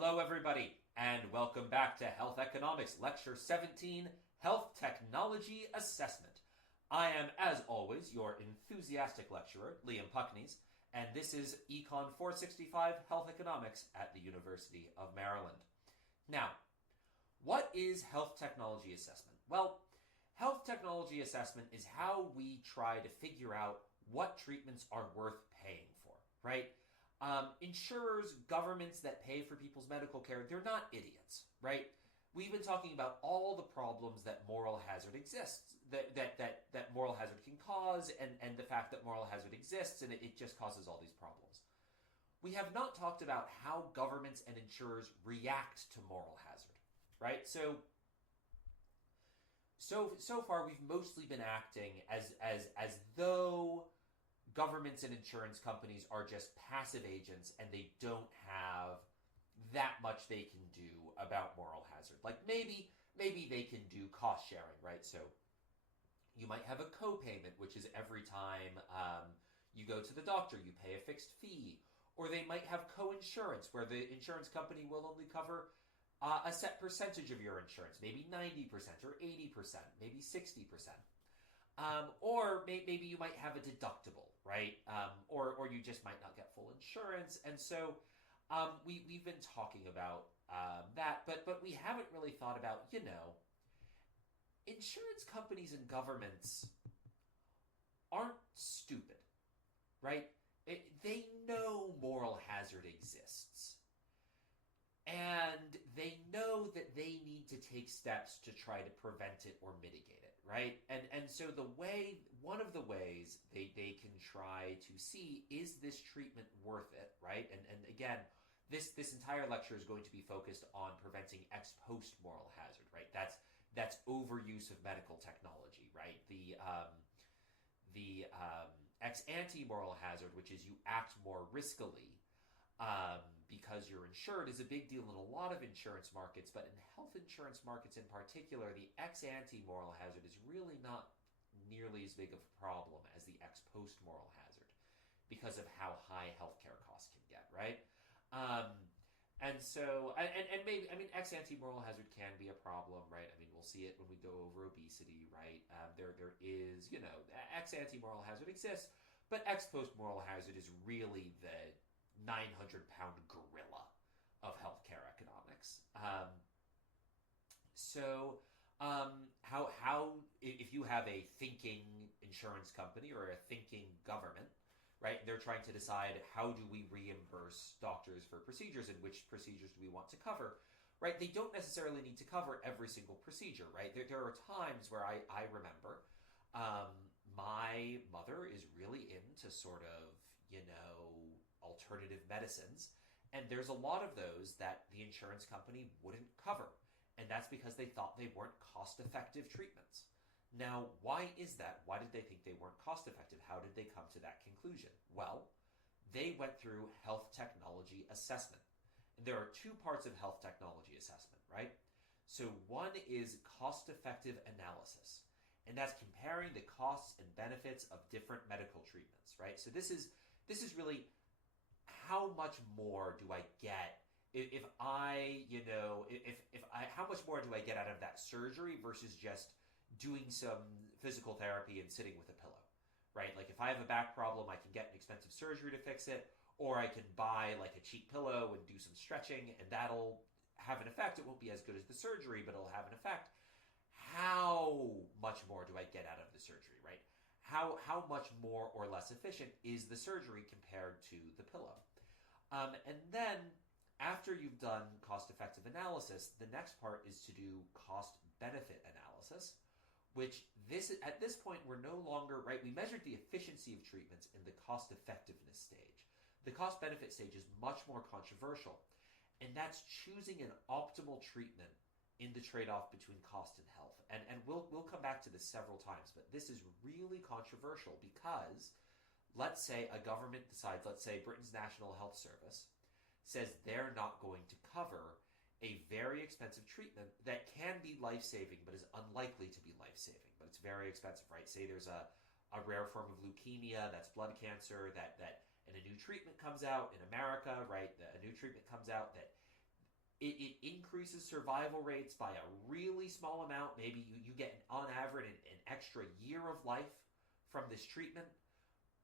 Hello, everybody, and welcome back to Health Economics, Lecture 17, Health Technology Assessment. I am, as always, your enthusiastic lecturer, Liam Puckneys, and this is ECON 465, Health Economics at the University of Maryland. Now, what is health technology assessment? Well, health technology assessment is how we try to figure out what treatments are worth paying for, right? Insurers, governments that pay for people's medical care, they're not idiots, right? We've been talking about all the problems that moral hazard exists, that moral hazard can cause, and the fact that moral hazard exists, and it just causes all these problems. We have not talked about how governments and insurers react to moral hazard, right? So far we've mostly been acting as though governments and insurance companies are just passive agents and they don't have that much they can do about moral hazard. Like maybe they can do cost sharing, right? So you might have a co-payment, which is every time you go to the doctor, you pay a fixed fee. Or they might have co-insurance, where the insurance company will only cover a set percentage of your insurance, maybe 90% or 80%, maybe 60%. Or maybe you might have a deductible, right? Or you just might not get full insurance. And so we've been talking about that, but we haven't really thought about, insurance companies and governments aren't stupid, right? They know moral hazard exists. And they know that they need to take steps to try to prevent it or mitigate it, right? And so one of the ways they can try to see, is this treatment worth it, right? And again, this entire lecture is going to be focused on preventing ex post moral hazard, right? That's overuse of medical technology, right? The ex ante moral hazard, which is you act more riskily because you're insured, is a big deal in a lot of insurance markets, but in health insurance markets in particular, the ex ante moral hazard is really not nearly as big of a problem as the ex post moral hazard because of how high healthcare costs can get, right? And so, and maybe, ex ante moral hazard can be a problem, right? We'll see it when we go over obesity, right? There is, ex ante moral hazard exists, but ex post moral hazard is really the 900-pound gorilla of healthcare economics. How if you have a thinking insurance company or a thinking government, right? They're trying to decide, how do we reimburse doctors for procedures and which procedures do we want to cover, right? They don't necessarily need to cover every single procedure, right? There are times where I remember my mother is really into sort of, alternative medicines, and there's a lot of those that the insurance company wouldn't cover, and that's because they thought they weren't cost-effective treatments. Now, why is that? Why did they think they weren't cost-effective? How did they come to that conclusion? Well, they went through health technology assessment. And there are two parts of health technology assessment, right? So one is cost-effective analysis, and that's comparing the costs and benefits of different medical treatments, right? So this is really, how much more do I get how much more do I get out of that surgery versus just doing some physical therapy and sitting with a pillow, right? Like if I have a back problem, I can get an expensive surgery to fix it, or I can buy like a cheap pillow and do some stretching, and that'll have an effect. It won't be as good as the surgery, but it'll have an effect. How much more do I get out of the surgery, right? How much more or less efficient is the surgery compared to the pillow? And then after you've done cost-effective analysis, the next part is to do cost-benefit analysis, which at this point we're no longer, right? We measured the efficiency of treatments in the cost-effectiveness stage. The cost-benefit stage is much more controversial, and that's choosing an optimal treatment in the trade-off between cost and health. And we'll come back to this several times, but this is really controversial because let's say a government decides, let's say Britain's National Health Service says they're not going to cover a very expensive treatment that can be life-saving but is unlikely to be life-saving, but it's very expensive, right? Say there's a rare form of leukemia, that's blood cancer, and a new treatment comes out in America, right? A new treatment comes out that It increases survival rates by a really small amount. Maybe you get, on average, an extra year of life from this treatment,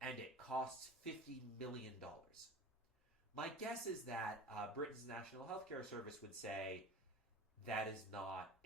and it costs $50 million. My guess is that Britain's National Healthcare Service would say that is not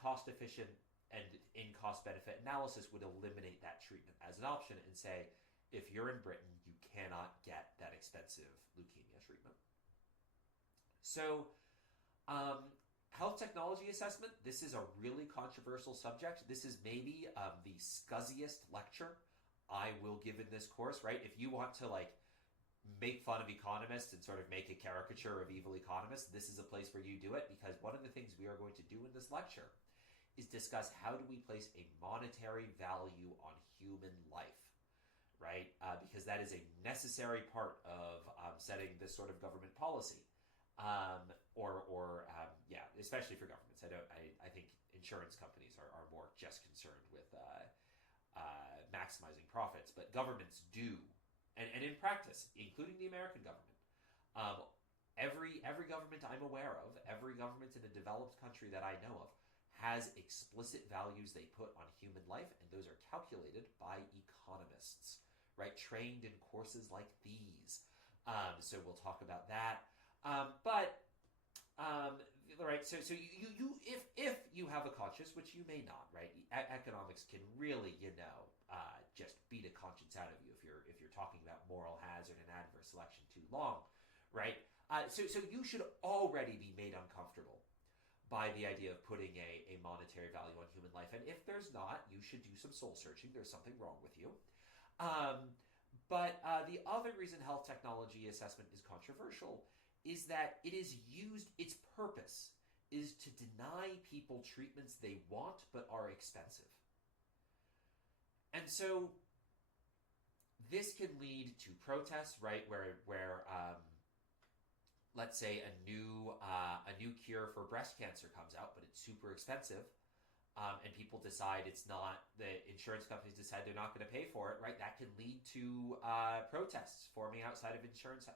cost efficient, and in cost benefit analysis would eliminate that treatment as an option and say, if you're in Britain, you cannot get that expensive leukemia treatment. So, health technology assessment, this is a really controversial subject. This is maybe the scuzziest lecture I will give in this course, right? If you want to make fun of economists and sort of make a caricature of evil economists, this is a place where you do it, because one of the things we are going to do in this lecture is discuss how do we place a monetary value on human life, right? Because that is a necessary part of setting this sort of government policy, especially for governments. I think insurance companies are more just concerned with maximizing profits, but governments do, and in practice, including the American government, every government I'm aware of, every government in a developed country that I know of, has explicit values they put on human life, and those are calculated by economists, right? Trained in courses like these. So we'll talk about that. Right. So you if you have a conscience, which you may not, right? Economics can really, just beat a conscience out of you if you're talking about moral hazard and adverse selection too long, right? So you should already be made uncomfortable by the idea of putting a monetary value on human life. And if there's not, you should do some soul searching. There's something wrong with you. But the other reason health technology assessment is controversial is that it is used, its purpose is to deny people treatments they want but are expensive. And so this can lead to protests, right, where let's say a new cure for breast cancer comes out, but it's super expensive, and people decide it's not, the insurance companies decide they're not going to pay for it, right? That can lead to protests forming outside of insurance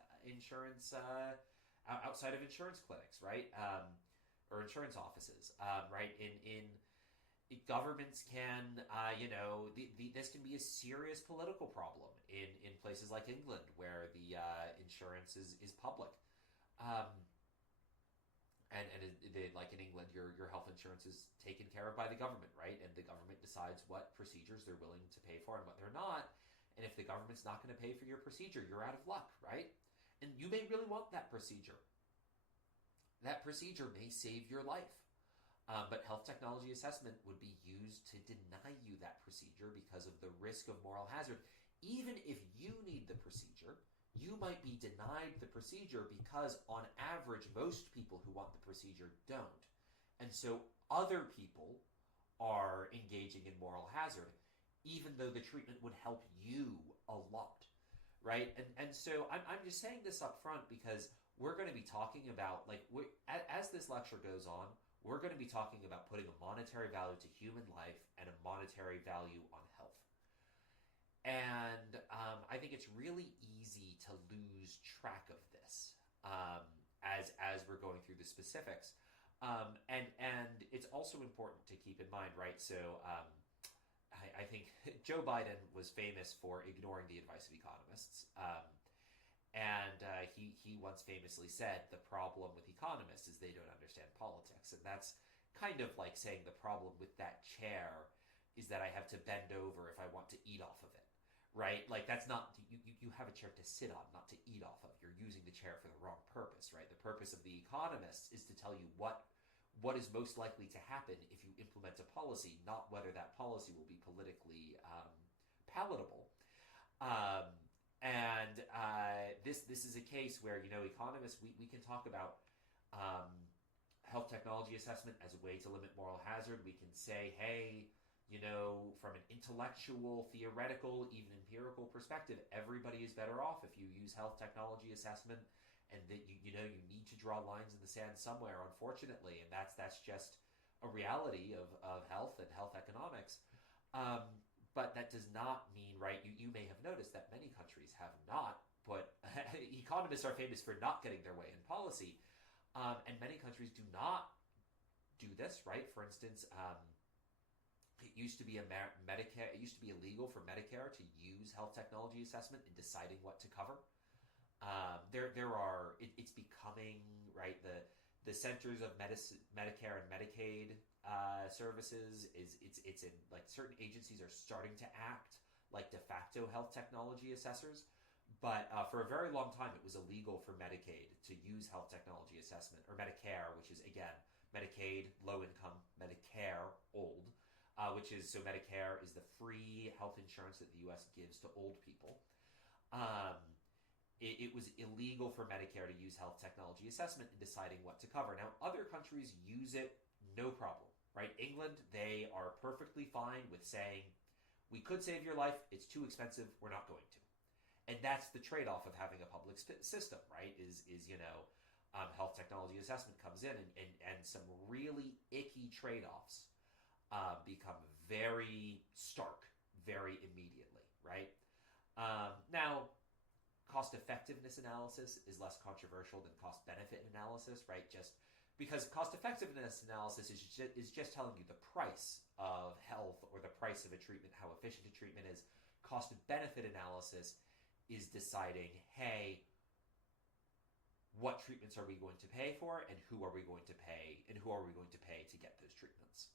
clinics, right, or insurance offices, right? In governments can, this can be a serious political problem in places like England, where the insurance is public. Like in England, your health insurance is taken care of by the government, right? And the government decides what procedures they're willing to pay for and what they're not. And if the government's not going to pay for your procedure, you're out of luck, right? And you may really want that procedure. That procedure may save your life. But health technology assessment would be used to deny you that procedure because of the risk of moral hazard. Even if you need the procedure, you might be denied the procedure because, on average, most people who want the procedure don't. And so other people are engaging in moral hazard, even though the treatment would help you a lot, right? And so I'm just saying this up front because we're going to be talking about, as this lecture goes on, we're going to be talking about putting a monetary value to human life and a monetary value on health. And I think it's really easy to lose track of this as we're going through the specifics. And it's also important to keep in mind, right? So I think Joe Biden was famous for ignoring the advice of economists. And he once famously said, the problem with economists is they don't understand politics. And that's kind of like saying the problem with that chair is that I have to bend over if I want to eat off of it, right? Like, that's not, you have a chair to sit on, not to eat off of. You're using the chair for the wrong purpose, right? The purpose of the economists is to tell you what is most likely to happen if you implement a policy, not whether that policy will be politically palatable. This is a case where, economists, we can talk about health technology assessment as a way to limit moral hazard. We can say, hey, from an intellectual, theoretical, even empirical perspective, everybody is better off if you use health technology assessment, and that you need to draw lines in the sand somewhere, unfortunately, and that's just a reality of health and health economics. But that does not mean, right, you may have noticed that many countries have not put, economists are famous for not getting their way in policy. And many countries do not do this, right? For instance, it used to be Medicare. It used to be illegal for Medicare to use health technology assessment in deciding what to cover. It's becoming, right, the centers of Medicare and Medicaid services it's in, like, certain agencies are starting to act like de facto health technology assessors, but for a very long time it was illegal for Medicaid to use health technology assessment, or Medicare, which is again Medicaid low income, Medicare old, which is, so Medicare is the free health insurance that the U.S. gives to old people. It was illegal for Medicare to use health technology assessment in deciding what to cover. Now, other countries use it, no problem, right? England, they are perfectly fine with saying, we could save your life, it's too expensive, we're not going to. And that's the trade-off of having a public system, right? Is health technology assessment comes in, and some really icky trade-offs become very stark, very immediately, right? Now, cost effectiveness analysis is less controversial than cost benefit analysis, right? Just because cost effectiveness analysis is just telling you the price of health or the price of a treatment, how efficient a treatment is. Cost benefit analysis is deciding, hey, what treatments are we going to pay for, and who are we going to pay to get those treatments?